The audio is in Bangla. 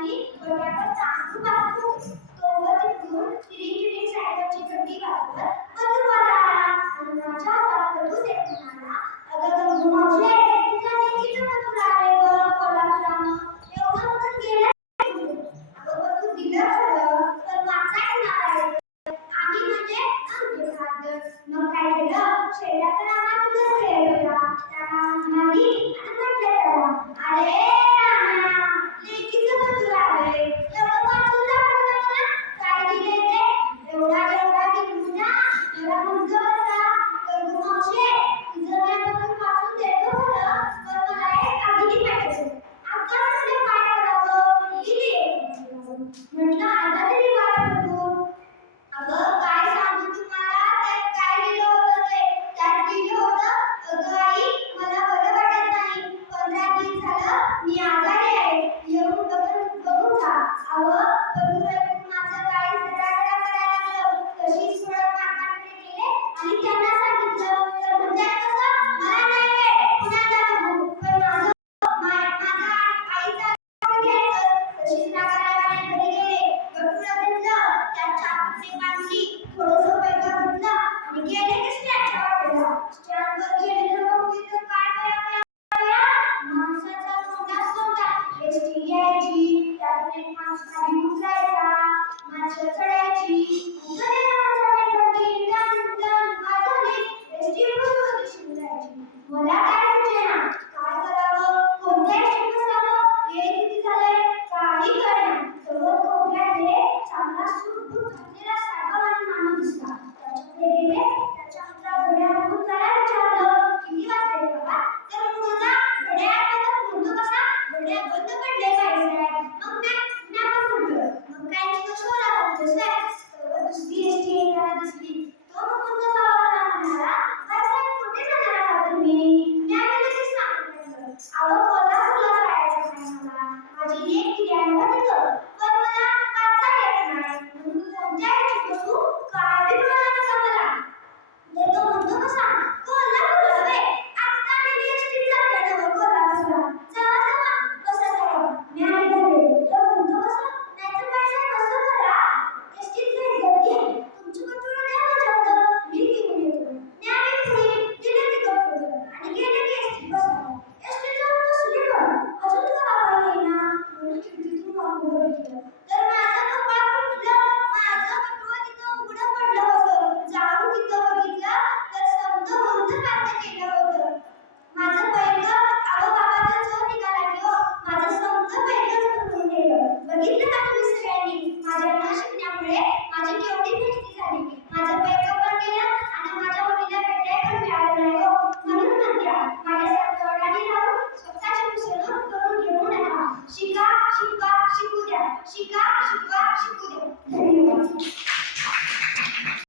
আমি করে